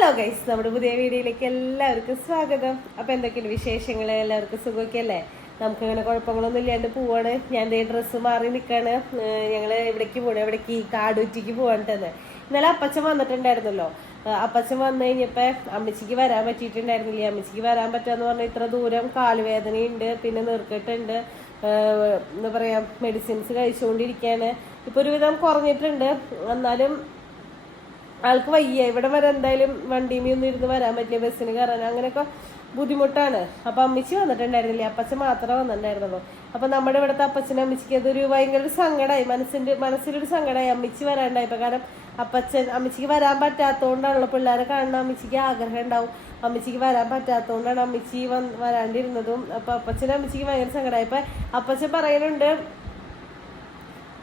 Hello guys, നമ്മുടെ പുതിയ വീഡിയോയിലേക്ക് എല്ലാവർക്കും സ്വാഗതം. അപ്പോൾ എന്തൊക്കെയാണ് വിശേഷങ്ങൾ? എല്ലാവർക്കും സുഖമൊക്കെയല്ലേ? നമുക്കിങ്ങനെ കുഴപ്പങ്ങളൊന്നും ഇല്ലാണ്ട് പോവാണ്. ഞാൻ ദേ ഡ്രസ്സ് മാറി നിൽക്കുകയാണ്. ഞങ്ങൾ എവിടേക്ക് പോകണം? എവിടേക്ക്? കാടുറ്റിക്ക് പോകാനിട്ടെന്ന്. ഇന്നലെ അപ്പച്ചൻ വന്നിട്ടുണ്ടായിരുന്നല്ലോ. അപ്പച്ചൻ വന്നു കഴിഞ്ഞപ്പോൾ അമ്മച്ചിക്ക് വരാൻ പറ്റിയിട്ടുണ്ടായിരുന്നില്ല. അമ്മച്ചിക്ക് വരാൻ പറ്റാന്ന് പറഞ്ഞാൽ ഇത്ര ദൂരം കാലുവേദനയുണ്ട്, പിന്നെ നീർക്കെട്ടുണ്ട്, എന്താ പറയുക, മെഡിസിൻസ് കഴിച്ചുകൊണ്ടിരിക്കുകയാണ്. ഇപ്പോൾ ഒരുവിധം കുറഞ്ഞിട്ടുണ്ട്. എന്നാലും ആൾക്ക് വയ്യ. ഇവിടെ വരെ എന്തായാലും വണ്ടിമൊന്നും ഇരുന്ന് വരാൻ പറ്റില്ല, ബസ്സിന് കയറാൻ അങ്ങനെയൊക്കെ ബുദ്ധിമുട്ടാണ്. അപ്പം അമ്മച്ചി വന്നിട്ടുണ്ടായിരുന്നില്ല, അപ്പച്ചൻ മാത്രമേ വന്നിട്ടുണ്ടായിരുന്നുള്ളൂ. അപ്പം നമ്മുടെ ഇവിടുത്തെ അപ്പച്ചനും അമ്മച്ചിക്ക് അതൊരു ഭയങ്കര ഒരു സങ്കടമായി, മനസ്സിലൊരു സങ്കടമായി അമ്മച്ചി വരാണ്ടായപ്പോൾ. കാരണം അമ്മച്ചിക്ക് വരാൻ പറ്റാത്തതുകൊണ്ടാണല്ലോ, പിള്ളേരെ കാണണം അമ്മച്ചിക്ക് ആഗ്രഹം ഉണ്ടാവും. അമ്മച്ചിക്ക് വരാൻ പറ്റാത്തതുകൊണ്ടാണ് അമ്മച്ചി വരാണ്ടിരുന്നതും. അപ്പം അപ്പച്ചനും അമ്മച്ചിക്ക് ഭയങ്കര സങ്കടമായി. അപ്പം അപ്പച്ചൻ പറയുന്നുണ്ട്,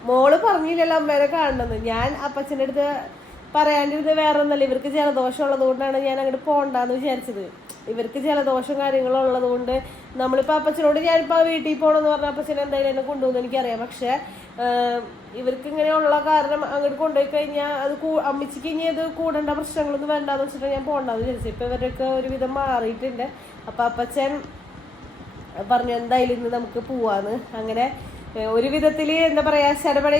മോള് പറഞ്ഞില്ലല്ലോ അമ്മേനെ കാണണമെന്ന്. ഞാൻ അപ്പച്ചൻ്റെ അടുത്ത് പറയാണ്ടിരുന്നത് വേറെ ഒന്നല്ല, ഇവർക്ക് ജലദോഷം ഉള്ളത് കൊണ്ടാണ് ഞാൻ അങ്ങോട്ട് പോകണ്ടെന്ന് വിചാരിച്ചത്. ഇവർക്ക് ജലദോഷം കാര്യങ്ങളും ഉള്ളത് കൊണ്ട് നമ്മളിപ്പോൾ അപ്പച്ചനോട് ഞാനിപ്പോൾ വീട്ടിൽ പോകണമെന്ന് പറഞ്ഞാൽ അപ്പച്ചൻ എന്തായാലും എന്നെ കൊണ്ടുപോകുന്നു എനിക്കറിയാം. പക്ഷെ ഇവർക്ക് ഇങ്ങനെയുള്ള കാരണം അങ്ങോട്ട് കൊണ്ടുപോയി കഴിഞ്ഞാൽ അത് അമ്മച്ചിക്ക് ഇനി അത് കൂടേണ്ട പ്രശ്നങ്ങളൊന്നും വേണ്ടാന്ന് വെച്ചിട്ട് ഞാൻ പോകണ്ടെന്ന് വിചാരിച്ചു. ഇപ്പം ഇവരൊക്കെ ഒരുവിധം മാറിയിട്ടുണ്ട്. അപ്പം അപ്പച്ചൻ പറഞ്ഞു എന്തായാലും ഇന്ന് നമുക്ക് പോവാന്ന്. അങ്ങനെ ഒരു വിധത്തിൽ എന്താ പറയാ, ശരപടേ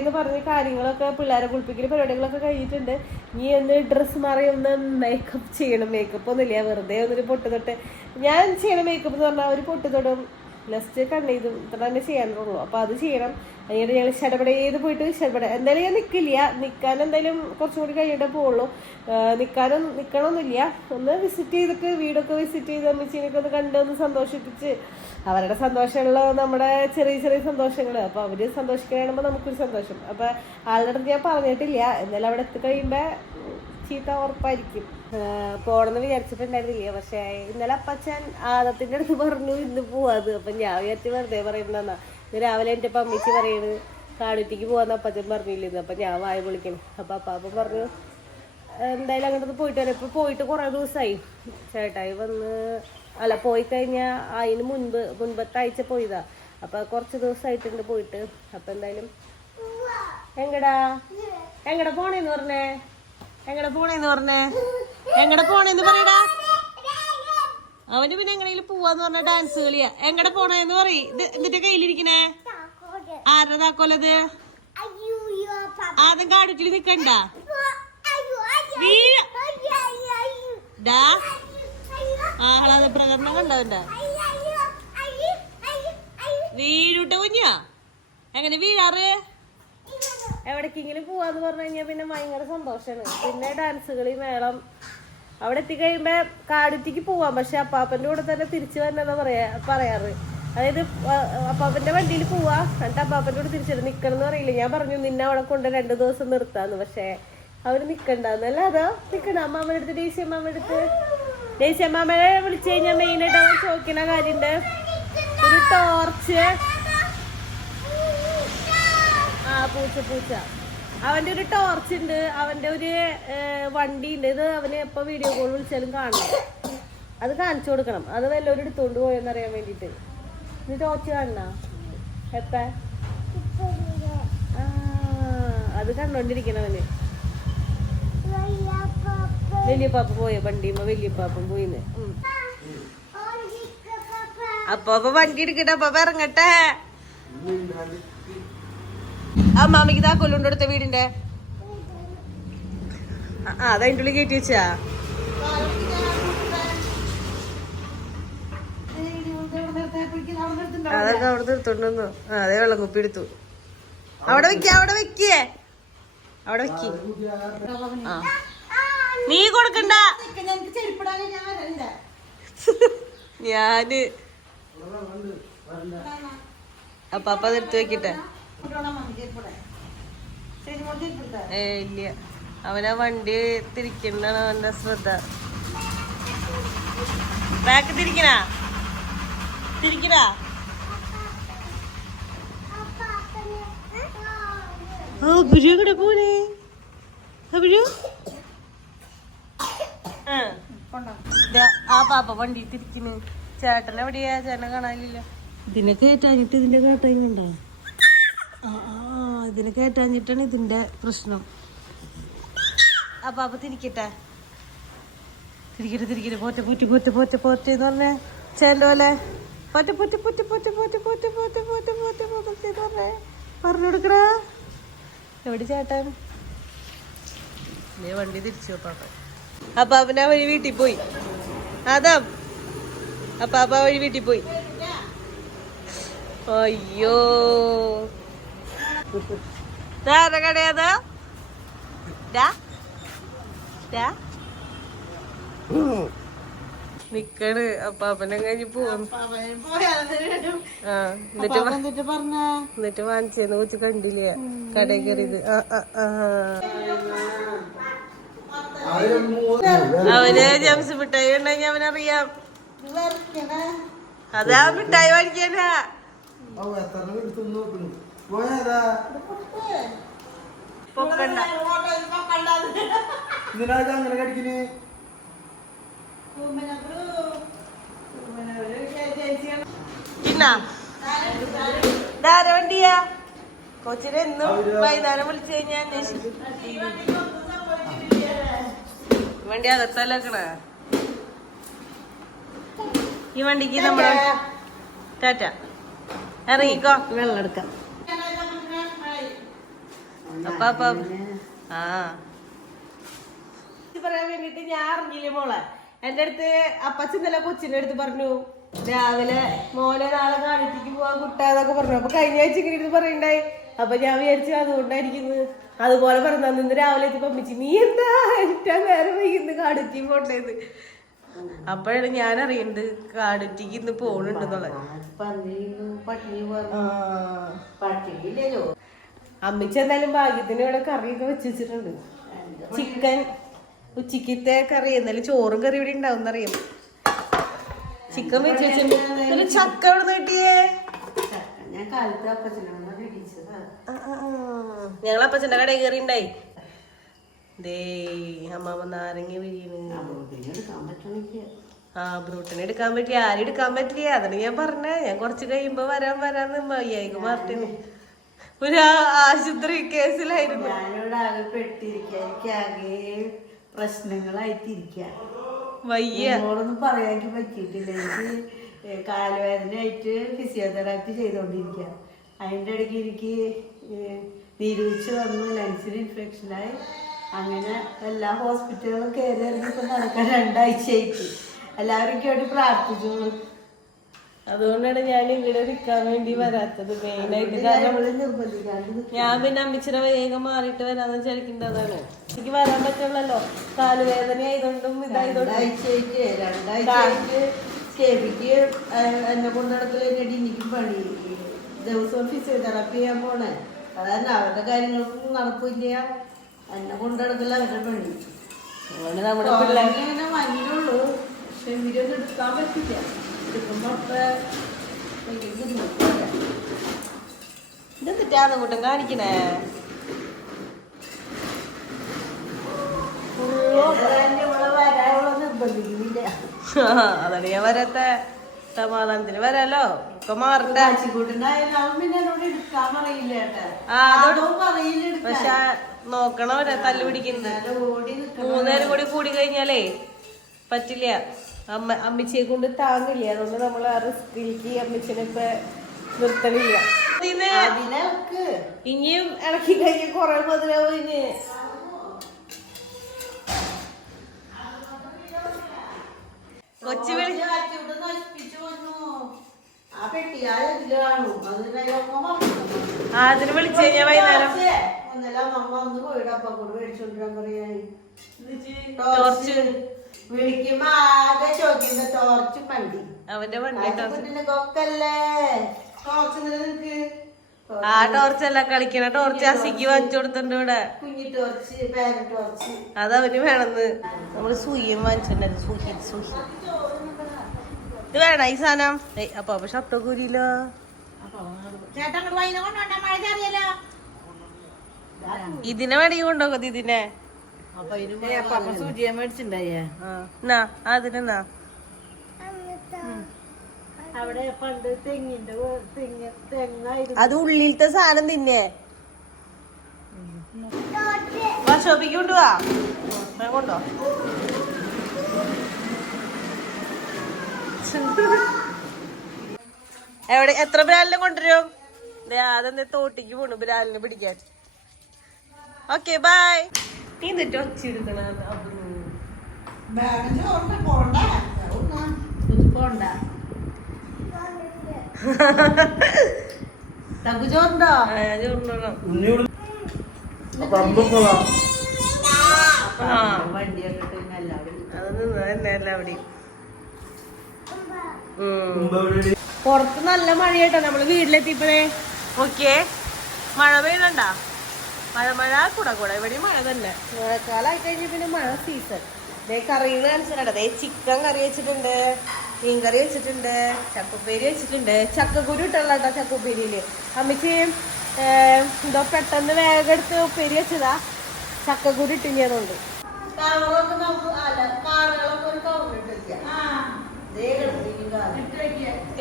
എന്ന് പറഞ്ഞ കാര്യങ്ങളൊക്കെ, പിള്ളേരെ കുളിപ്പിക്കൽ പരിപാടികളൊക്കെ കഴിഞ്ഞിട്ടുണ്ട്. ഇനി ഒന്ന് ഡ്രസ്സ് മാറി ഒന്ന് മേക്കപ്പ് ചെയ്യണം. മേക്കപ്പ് ഒന്നുമില്ല, വെറുതെ ഒന്നൊരു പൊട്ട് തൊട്ട് ഞാൻ ചെയ്യണം. മേക്കപ്പ് എന്ന് പറഞ്ഞാൽ ഒരു പൊട്ട് തൊടും, ലെസ്റ്റ് കണ്ണെയ്തും ഇത്ര തന്നെ ചെയ്യാനുള്ളൂ. അപ്പോൾ അത് ചെയ്യണം. അതിനായിട്ട് ഞങ്ങൾ ശരപടേത് പോയിട്ട് എന്തായാലും ഞാൻ നിൽക്കാൻ എന്തായാലും കുറച്ചും കൂടി കഴിഞ്ഞിട്ടേ പോവുള്ളൂ. നിൽക്കണമെന്നില്ല. ഒന്ന് വിസിറ്റ് ചെയ്തിട്ട് വീടൊക്കെ വിസിറ്റ് ചെയ്ത് അമ്മച്ചീനൊക്കെ ഒന്ന് കണ്ട് ഒന്ന് സന്തോഷിപ്പിച്ച്, അവരുടെ സന്തോഷമുള്ള നമ്മുടെ ചെറിയ ചെറിയ സന്തോഷങ്ങൾ. അപ്പോൾ അവർ സന്തോഷിക്കാനാകുമ്പോൾ നമുക്കൊരു സന്തോഷം. അപ്പോൾ ആളുടെ അടുത്ത് ഞാൻ പറഞ്ഞിട്ടില്ല, എന്നാലും അവിടെ എത്തിക്കഴിയുമ്പോൾ ചീത്ത ഉറപ്പായിരിക്കും. പോകണമെന്ന് വിചാരിച്ചിട്ടുണ്ടായിരുന്നില്ല. പക്ഷേ ഇന്നലെ അപ്പച്ചൻ ആദത്തിൻ്റെ അടുത്ത് പറഞ്ഞു ഇന്ന് പോവാത്. അപ്പം ഞാൻ വിചാരിച്ച് വെറുതെ പറയുന്നതെന്നാ. ഇന്ന് രാവിലെ എൻ്റെ ഇപ്പം അമ്മച്ചി പറയുന്നത് കാടുറ്റിക്ക് പോകാമെന്ന് അപ്പച്ചൻ പറഞ്ഞില്ലെന്ന്. അപ്പം ഞാൻ വായ വിളിക്കണം. അപ്പം അപ്പാപ്പൻ പറഞ്ഞു എന്തായാലും അങ്ങോട്ട് പോയിട്ട് വരാം. ഇപ്പോൾ പോയിട്ട് കുറേ ദിവസമായി. ചേട്ടായി വന്ന് പോയി കഴിഞ്ഞാൽ അതിന് മുൻപത്തെ ആഴ്ച പോയതാ. അപ്പം കുറച്ച് ദിവസമായിട്ടുണ്ട് പോയിട്ട്. അപ്പം എന്തായാലും എങ്ങടാ പോണേന്ന് പറഞ്ഞേ? എങ്ങടെ പോണേന്ന് പറയടാ. അവന് പിന്നെ എങ്ങനെയെങ്കിലും പോവാന്ന് പറഞ്ഞ ഡാൻസ് കളിയാ. എങ്ങടെ പോണേന്ന് പറയും. ഇത് എന്നിട്ട് കയ്യിലിരിക്കണേ ആരുടെ താക്കോലത്? ആദ്യം കാടുറ്റിൽ നിക്കണ്ട. ആഹ്ലാദ പ്രകടനം കണ്ടവന്റെ വീഴൂട്ട കുഞ്ഞാ. എങ്ങനെ വീഴാറ്? എവിടേക്കെങ്കിലും പോവാന്ന് പറഞ്ഞു കഴിഞ്ഞാൽ പിന്നെ ഭയങ്കര സന്തോഷമാണ്. പിന്നെ ഡാൻസ് കളി, മേളം. അവിടെ എത്തിക്കഴിയുമ്പോൾ കാടുറ്റിക്ക് പോവാം, പക്ഷെ അപ്പാപ്പൻ്റെ കൂടെ തന്നെ തിരിച്ചു വരണമെന്നാ പറയാറ്. അതായത് അപ്പാപ്പൻ്റെ വണ്ടിയിൽ പോവാ, എന്നിട്ട് അപ്പാപ്പൻ്റെ കൂടെ തിരിച്ചു വരും. നിൽക്കണം എന്ന് പറയില്ല. ഞാൻ പറഞ്ഞു നിന്നെ അവിടെ കൊണ്ട് 2 ദിവസം നിർത്താന്ന്. പക്ഷേ അവർ നിൽക്കണ്ടെന്നല്ല. അതോ നിൽക്കണം. അമ്മാമ്മയുടെ അടുത്ത് ഡേസി അമ്മാമ്മയെ വിളിച്ചു കഴിഞ്ഞാൽ മെയിനായിട്ട് അവൻ ചോദിക്കുന്ന കാര്യമുണ്ട്. ഒരു ടോർച്ച്. പൂച്ച അവന്റെ ഒരു ടോർച്ച് ഉണ്ട്, അവന്റെ ഒരു വണ്ടി ഉണ്ട്. ഇത് അവന് എപ്പോ വീഡിയോ കോൾ വിളിച്ചാലും കാണണം. അത് കാണിച്ചു കൊടുക്കണം. അത് വല്ലവരും എടുത്തോണ്ട് പോയെന്നറിയാൻ വേണ്ടിട്ട്. ഇത് ടോർച്ച് കാണണ എപ്പ? അത് കണ്ടോണ്ടിരിക്കണവന്. വലിയപ്പാപ്പ പോയോ വണ്ടിയുമ്പോ? വലിയപ്പാപ്പൻ പോയിന്ന്. അപ്പൊ വണ്ടി എടുക്കട്ടെ, അപ്പൊ ഇറങ്ങട്ടെ. അമ്മാമിക്ക് താക്കോലുണ്ട് കൊടുത്ത വീടിന്റെ. അതതിൻ്റെ ഉള്ളിൽ കയറ്റി വെച്ചാ. അതൊക്കെ അവിടെ നിർത്തോണ്ടു. അതേ വെള്ളം കുപ്പി എടുത്തു. അവിടെ വെക്കേ. നീ കൊടുക്കണ്ട. ഞാന് അപ്പൊ അതെടുത്ത് വെക്കട്ടെ. ഇല്ല, അവനാ വണ്ടി തിരിക്കണ്ടാണ് അവന്റെ ശ്രദ്ധ. ബാക്ക് തിരിക്കണ കൂടെ പോണേ. ആ പാപ്പ വണ്ടി തിരിക്കുന്നു. ചേട്ടൻ എവിടെയാ? ചേട്ടനെ കാണാനില്ല. ഇതിനെ കയറ്റാഞ്ഞിട്ട് ഇതിന്റെ കാട്ടായി ഉണ്ടോ? ഇതിനെ കയറ്റാഞ്ഞിട്ടാണ് ഇതിന്റെ പ്രശ്നം. അപ്പൊ തിരിക്കട്ടെ. തിരിക്കട്ടെ തിരിക്കട്ടെ പോറ്റെ പോറ്റ് പോറ്റെ പോറ്റെ പോറ്റെ എന്ന് പറഞ്ഞേ ചേൻ്റെ പോലെ പോറ്റെ പോറ്റെ പോറ്റെ പോറ്റെ പോറ്റെ പോറ്റെ പോറ്റെ പോറ്റെ പോറ്റെ പോറ്റെ എന്ന് പറഞ്ഞേ പറഞ്ഞു കൊടുക്കടാ. എവിടെ ചേട്ടൻ? വണ്ടി തിരിച്ചു അപ്പാപ്പന വഴി വീട്ടിൽ പോയി. അതാ അപ്പാപ്പ വഴി വീട്ടിൽ പോയി. അയ്യോ കടയാതാ നിക്കണ്. അപ്പാപ്പനെ കഴിഞ്ഞ് പോവാന്ന് എന്നിട്ട് വാങ്ങിച്ചെന്ന് കൊച്ചു കണ്ടില്ല കടയിൽ കയറിയത്. അവന് ജംസ് മിഠായി ഉണ്ടെങ്കി അവനറിയാം. അതാ മിഠായി വാങ്ങിക്കാനാ. വണ്ടിയാ കൊച്ചിനെ എന്നും വൈകുന്നേരം വിളിച്ചു കഴിഞ്ഞാൽ അന്വേഷിക്കും. വണ്ടി അകത്തല്ലക്കണ ഈ വണ്ടിക്ക് നമ്മള് ടാറ്റ ഇറങ്ങിക്കോ വെള്ളം എടുക്കാം. അപ്പ ആ പറയാൻ വേണ്ടിട്ട് ഞാൻ അറിഞ്ഞില്ലേ മോളെ. എന്റെ അടുത്ത് അപ്പച്ചൻ ഇന്നലെ കൊച്ചിന്റെ അടുത്ത് പറഞ്ഞു രാവിലെ മോനെ നാളെ കാണിച്ചിക്ക് പോവാൻ കുട്ടാന്നൊക്കെ പറഞ്ഞു. അപ്പൊ കഴിഞ്ഞ ആഴ്ച ഇങ്ങനെ അടുത്ത് പറയണ്ടായി. അപ്പൊ ഞാൻ വിചാരിച്ചു അതുകൊണ്ടായിരിക്കുന്നത്. അതുപോലെ പറഞ്ഞാ ഇന്ന് രാവിലെ പമ്മിച്ച് നീ എന്താ ഏറ്റവും നേരം വൈകുന്നു കാടുറ്റി പോണ്ടേന്ന്. അപ്പോഴാണ് ഞാൻ അറിയണ്ട് കാടുറ്റിക്ക് ഇന്ന് പോണുണ്ടെന്നുള്ളത്. അമ്മിച്ച് എന്തായാലും ഭാഗ്യത്തിന് ഇവിടെ കറിയൊക്കെ വെച്ചിട്ടുണ്ട്. ചിക്കൻ ഉച്ചക്കത്തെ കറി എന്നാലും ചോറും കറി ഇവിടെ ഉണ്ടാവും അറിയാം. ചിക്കൻ വെച്ച് വെച്ചിട്ടുണ്ട്. ചക്ക എവിടെ നിന്ന് കിട്ടിയേ? ഞങ്ങൾ അപ്പച്ചന്റെ കടയിൽ കയറി ഉണ്ടായി. ദേ അമ്മാമ്മ നാരങ്ങ വീണ്. ആ ബ്രൂട്ടിനെ എടുക്കാൻ പറ്റില്ല. ആരും എടുക്കാൻ പറ്റില്ല. അതാണ് ഞാൻ പറഞ്ഞേ. ഞാൻ കുറച്ച് കഴിയുമ്പോ വരാന്ന് വയ്യായിക്ക് മാർട്ടിന് ഒരു ആശുപത്രി കേസിലായിരുന്നു. ഞാനിവിടെ പെട്ടിരിക്കാകെ പ്രശ്നങ്ങളായിട്ടിരിക്ക. വയ്യൊന്നും പറയാൻ പറ്റിയിട്ടില്ല. എനിക്ക് കാലുവേദനയായിട്ട് ഫിസിയോതെറാപ്പി ചെയ്തോണ്ടിരിക്കുക. അതിൻ്റെ ഇടയ്ക്ക് എനിക്ക് നീരൂച്ച് വന്നു, ലങ്സിന് ഇൻഫെക്ഷനായി. അങ്ങനെ എല്ലാ ഹോസ്പിറ്റലുകളും കയറി ഇറങ്ങി ഇപ്പം നടക്കാൻ 2 ആഴ്ചയായിട്ട്. എല്ലാവരും കേട്ട് പ്രാർത്ഥിച്ചോളൂ. അതുകൊണ്ടാണ് ഞാൻ ഇവിടെ നിൽക്കാൻ വേണ്ടി വരാത്തത് മെയിനായിട്ട്. കാരണം ഞാൻ പിന്നെ അമ്മിച്ചിനെ വേഗം മാറിയിട്ട് വരാന്ന് വിചാരിക്കേണ്ടതാണ്. എനിക്ക് വരാൻ പറ്റുള്ളല്ലോ കാലുവേദന ആയതുകൊണ്ടും ഇതായതുകൊണ്ടും. 2 ആഴ്ചയായിട്ട് കേബിക്ക് എന്നെ കൊണ്ട് നടക്കലേക്ക് എനിക്കും പണി. ദിവസവും ഫിസിയോതെറാപ്പി ചെയ്യാൻ പോണേ. അതാണ് അവരുടെ കാര്യങ്ങൾക്കും നടക്കില്ല. എന്നെ കൊണ്ട് നടക്കില്ല അവരുടെ പണി. നമ്മുടെ പിള്ളേരെ മഞ്ഞുള്ളൂ. പക്ഷെ ഇവരൊന്നും എടുക്കാൻ പറ്റില്ല. ഇതെന്തിട്ടാന്ന് കൂട്ടം കാണിക്കണേ? അതാണ് ഞാൻ വരാത്ത. സമാധാനത്തിന് വരാലോ. ഒക്കെ മാറട്ടെ. പക്ഷെ നോക്കണവരെ തല്ലു പിടിക്കുന്നത്. 3 നേരം കൂടി കഴിഞ്ഞാലേ പറ്റില്ല. അമ്മിച്ചിയെ കൊണ്ട് താങ്ങില്ല. അതുകൊണ്ട് നമ്മൾ ആ റിസ്കിലേക്ക് അമ്മിച്ചിനെ ഇപ്പൊ നിർത്തണില്ല. ഇനിയും ഇളക്കി കഴിഞ്ഞ് കൊറേ മുതലാവും. ഇനി കൊച്ചു അതിന് വിളിച്ചു കഴിഞ്ഞാ വൈകുന്നേരം വിളിക്കുമ്പോ ആകെ ചോദിക്കുന്ന ടോർച്ച് വണ്ടി. അവന്റെ വണ്ടി കൊക്കല്ലേ ആ ടോർച്ചല്ല കളിക്കണ ടോർച്ച് അസിക്ക് വാങ്ങിച്ചു കൊടുത്തിട്ടുണ്ട് ഇവിടെ. കുഞ്ഞി ടോർച്ച്, ബാഗ് ടോർച്ച്. അതവന് വേണമെന്ന് നമ്മള് സൂര്യം വാങ്ങിച്ചിട്ടുണ്ടായിരുന്നു. സൂഹി ഇത് വേണ ഈ സാധനം. അപ്പൊ ഷട്ടക്കൂരില്ലോ. ഇതിനെ വേണമെങ്കിൽ കൊണ്ടുപോകത്. ഇതിനെ സൂചിയ മേടിച്ചിണ്ടായേ. അതിനെന്നാ അവിടെ പണ്ട് തെങ്ങായിരുന്നു. അത് ഉള്ളിലത്തെ സാധനം തിന്നെ ഷോപ്പിക്ക് കൊണ്ടുപോവാ കൊണ്ടോ. എവിടെ എത്ര ബ്രാലിനെ കൊണ്ടുവരും? അതെന്താ തോട്ടിക്ക് പോണു ബ്രാലിനെ പിടിക്കാൻ. Okay bye. നീ എന്നിട്ട് ഒച്ചെടുക്കണ ചോറുണ്ടോ? പുറത്ത് നല്ല മഴയാട്ടോ. നമ്മള് വീട്ടിലെത്തിയപ്പോഴേ ഓക്കെ മഴ പെയ്യുന്നുണ്ടാ? മഴ കൂടെ ഇവിടെ മഴ തന്നെ. മഴക്കാലമായി കഴിഞ്ഞ പിന്നെ മഴ സീസൺ. കറികൾ കാണിച്ചിട്ടുണ്ട്. ചിക്കൻ കറി വെച്ചിട്ടുണ്ട്, മീൻ കറി വെച്ചിട്ടുണ്ട്, ചക്കുപ്പേരി വെച്ചിട്ടുണ്ട്. ചക്കക്കുരു ഇട്ടല്ല കേട്ടോ ചക്കുപ്പേരിയില്. അമ്മയ്ക്ക് എന്തോ പെട്ടെന്ന് വേഗം എടുത്ത് ഉപ്പേരി വെച്ചതാ. ചക്കക്കുരു ഇട്ടിഞ്ഞതുകൊണ്ട്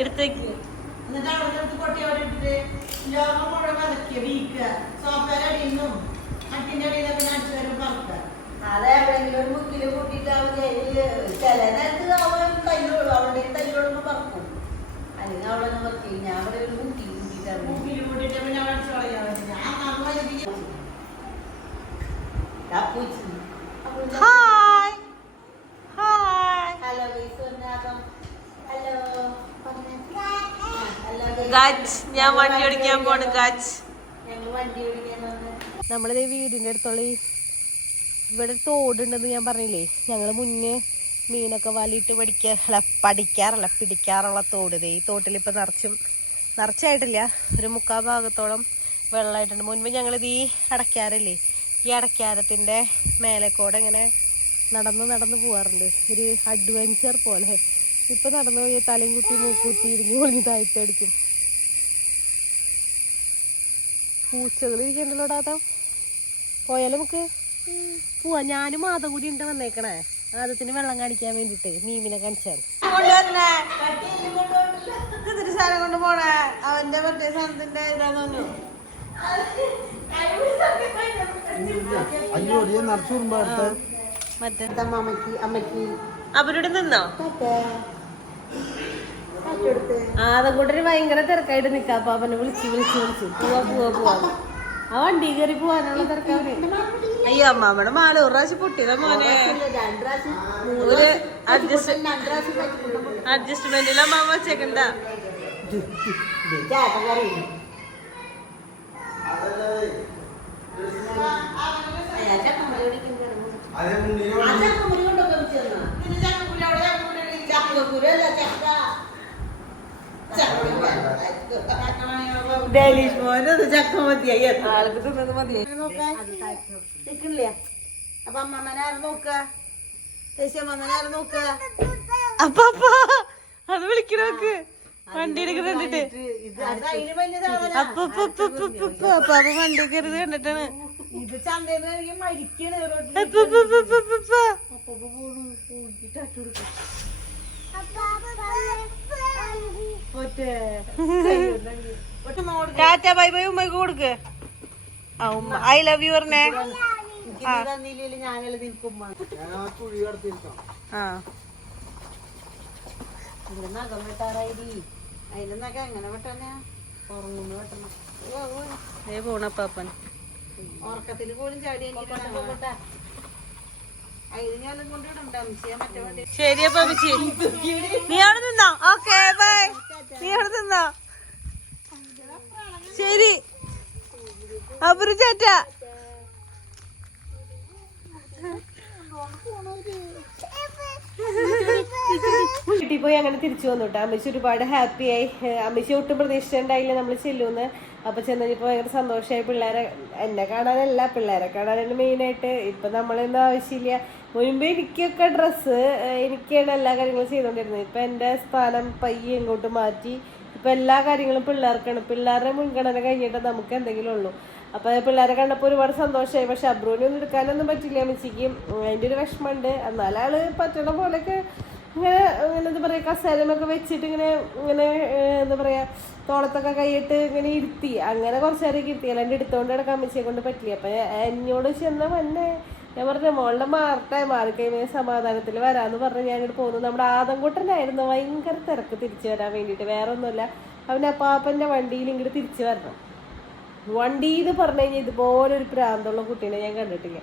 എടുത്തേക്ക്. അതെവിടെങ്കിലും മുക്കില് കൂട്ടിട്ടാവുന്ന ചില നേരത്ത് അവൻ തല്ലോളൂ, അവളുടെ തല്ലോളുമ്പോ പറക്കും. അല്ലെങ്കിൽ അവളെ പറക്കി ഞാൻ അവിടെ ഒരു മുക്കിൽ കൂട്ടിട്ടാണ്. മുക്കിൽ കൂട്ടിട്ട് പിന്നെ അടിച്ചു കളയാൻ ഞാൻ വണ്ടി ഓടിക്കാൻ പോണ്. ഞങ്ങൾ വണ്ടി ഓടിക്കാൻ നമ്മളിത് വീടിന്റെ അടുത്തുള്ള ഇവിടെ തോടുണ്ടെന്ന് ഞാൻ പറഞ്ഞില്ലേ. ഞങ്ങൾ മുന്നേ മീനൊക്കെ വലിയിട്ട് പിടിക്കാറുള്ള തോട്. ഈ തോട്ടിൽ ഇപ്പം നിറച്ചായിട്ടില്ല, ഒരു 3/4 ഭാഗത്തോളം വെള്ളമായിട്ടുണ്ട്. മുൻപ് ഞങ്ങളിത് ഈ അടയ്ക്കാറില്ലേ, ഈ അടയ്ക്കാരത്തിൻ്റെ മേലെക്കൂടെ ഇങ്ങനെ നടന്ന് പോവാറുണ്ട്, ഒരു അഡ്വഞ്ചർ പോലെ. ഇപ്പം നടന്നു പോയി തലയും കുത്തി മൂക്കുത്തി ഇരിഞ്ഞു പൊളിഞ്ഞ് താഴ്ത്തടിക്കും. പൂച്ചകൾ ഇരിക്കണ്ടല്ലോ ഡാത്ത. പോയാലും നമുക്ക് പോവാ. ഞാനും മാതം കൂടി ഉണ്ട് വന്നേക്കണേ. ആദത്തിന് വെള്ളം കാണിക്കാൻ വേണ്ടിട്ട് മീമിനെ കാണിച്ചാൽ സാധനം കൊണ്ട് പോണേ. അവന്റെ മറ്റേ സാധനത്തിന്റെ ഇതാന്നു മറ്റേ അമ്മക്ക് അവരോട് നിന്നോ? ആദം കൂട്ടര് ഭയങ്കര തിരക്കായിട്ട് നിക്കാപ്പ. അവനെ വിളിച്ച് പോവാ. ആ വണ്ടി കയറി പോവാനുള്ള തിരക്കാവന്. അയ്യോ അമ്മാമ്മയുടെ മാല ഒരു പ്രാവശ്യം പൊട്ടിയതാ മോനെ. ഒരു അഡ്ജസ്റ്റ്മെന്റിൽ അമ്മാമ്മ വെച്ചേക്കണ്ട. ഡെലിഷ് മോനെ ചക്ക മതിയായി. ആൾക്ക് തിന്നത് മതിയായി. അപ്പൊ അമ്മമ്മനാരും നോക്ക, അമ്മമ്മനാരും നോക്ക. അപ്പ അത് വിളിക്കണോക്ക് വണ്ടി എടുക്കുന്നുണ്ടിട്ട്. അപ്പൊ വണ്ടി കയറി കണ്ടിട്ടാണ്. ഇത് ചന്തന്ന് മരിക്കണ്. ടാറ്റ ബൈ ബൈ ഉമ്മക്ക് കൊടുക്ക്. ഐ ലവ് യു പറഞ്ഞേ. ഞാനല്ല നിൽക്കും. നഖം വെട്ടാറായി. അതിന്റെ നഖം എങ്ങനെ വെട്ടാനാ? ഉറങ്ങുമ്പോ വെട്ടണം. പോണപ്പാപ്പൻ ഉറക്കത്തിൽ പോലും ചാടി ഞാനും കൊണ്ടിടണ്ട. ശരി അപ്പൊ നീ അവിടെ നിന്നോ? Okay bye. നീ അവിടെ നിന്നോ? ശരി അപ്പുറ ചേട്ട. വീട്ടിൽ പോയി അങ്ങനെ തിരിച്ചു വന്നു കേട്ടോ. അമ്മച്ചി ഒരുപാട് ഹാപ്പി ആയി. അമ്മച്ചി ഒട്ടും പ്രതീക്ഷിച്ചിട്ടുണ്ടായില്ല നമ്മൾ ചെല്ലുമെന്ന്. അപ്പൊ ചെന്നപ്പോ ഭയങ്കര സന്തോഷമായി. പിള്ളേരെ എന്നെ കാണാനല്ല, പിള്ളേരെ കാണാനാണ് മെയിനായിട്ട്. ഇപ്പൊ നമ്മളൊന്നും ആവശ്യമില്ല. മുൻപ് എനിക്കൊക്കെ ഡ്രസ്സ് എനിക്കാണ് എല്ലാ കാര്യങ്ങളും ചെയ്തോണ്ടിരുന്നത്. ഇപ്പൊ എന്റെ സ്ഥാനം പയ്യെ ഇങ്ങോട്ട് മാറ്റി. ഇപ്പൊ എല്ലാ കാര്യങ്ങളും പിള്ളേർക്കാണ്. പിള്ളേരുടെ മുൻഗണന കഴിഞ്ഞിട്ട് നമുക്ക് എന്തെങ്കിലും ഉള്ളൂ. അപ്പൊ പിള്ളേരെ കണ്ടപ്പോൾ ഒരുപാട് സന്തോഷമായി. പക്ഷെ അബ്രൂനൊന്നും എടുക്കാനൊന്നും പറ്റില്ല അമ്മച്ചിക്ക്. അതിന്റെ ഒരു വിഷമമുണ്ട്. എന്നാലും ആള് പറ്റണ പോലെയൊക്കെ ഇങ്ങനെ എന്താ പറയാ കസേരമൊക്കെ വെച്ചിട്ട് ഇങ്ങനെ എന്താ പറയാ തോളത്തൊക്കെ കൈയിട്ട് ഇങ്ങനെ ഇരുത്തി അങ്ങനെ കുറച്ച് നേരം ഇരുത്തി. അല്ലാണ്ട് എടുത്തോണ്ട് കിടക്കാൻ അമ്മച്ചിയെ കൊണ്ട് പറ്റില്ല. അപ്പൊ എന്നോട് ചെന്ന വന്നെ ഞാൻ പറഞ്ഞു മോളുടെ മാറിക്കഴിഞ്ഞാൽ സമാധാനത്തിൽ വരാമെന്ന് പറഞ്ഞ് ഞാൻ ഇങ്ങോട്ട് പോകുന്നു. നമ്മുടെ ആദംകുട്ടനായിരുന്നു ഭയങ്കര തിരക്ക് തിരിച്ചു വരാൻ വേണ്ടിയിട്ട്, വേറെ ഒന്നുമില്ല. അവൻ്റെ അപ്പാപ്പൻ്റെ വണ്ടിയിൽ ഇങ്ങോട്ട് തിരിച്ചു വരണം. വണ്ടി എന്ന് പറഞ്ഞു കഴിഞ്ഞാൽ ഇതുപോലൊരു പ്രാന്തമുള്ള കുട്ടീനെ ഞാൻ കണ്ടിട്ടില്ല.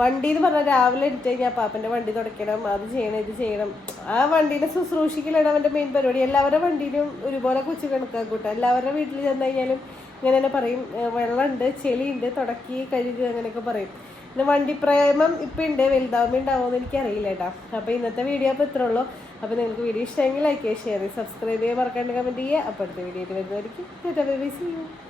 വണ്ടി എന്ന് പറഞ്ഞാൽ രാവിലെ എടുത്തു കഴിഞ്ഞാൽ അപ്പാപ്പൻ്റെ വണ്ടി തുടയ്ക്കണം, അത് ചെയ്യണം, ഇത് ചെയ്യണം. ആ വണ്ടീനെ ശുശ്രൂഷിക്കലാണ് അവൻ്റെ മെയിൻ പരിപാടി. എല്ലാവരുടെ വണ്ടിയിലും ഒരുപോലെ കൊച്ചു കണക്കാക്കൂട്ട. എല്ലാവരുടെ വീട്ടിൽ ചെന്ന് കഴിഞ്ഞാലും ഇങ്ങനെ തന്നെ പറയും, വെള്ളമുണ്ട്, ചെളിയുണ്ട്, തുടക്കി കഴുകുക, അങ്ങനെയൊക്കെ പറയും. പിന്നെ വണ്ടി പ്രേമം ഇപ്പം ഉണ്ട്, വലുതാവുമ്പോൾ ഉണ്ടാവുമെന്ന് എനിക്കറിയില്ല കേട്ടോ. അപ്പോൾ ഇന്നത്തെ വീഡിയോ അപ്പോൾ ഇത്രേ ഉള്ളൂ. അപ്പോൾ നിങ്ങൾക്ക് വീഡിയോ ഇഷ്ടമെങ്കിൽ ലൈക്ക് ചെയ്യുക, ഷെയർ ചെയ്യുക, സബ്സ്ക്രൈബ് ചെയ്യുക, മറക്കാണ്ട് കമൻറ്റ് ചെയ്യുക. അപ്പോൾ അടുത്ത വീഡിയോയിൽ വരുന്നതായിരിക്കും.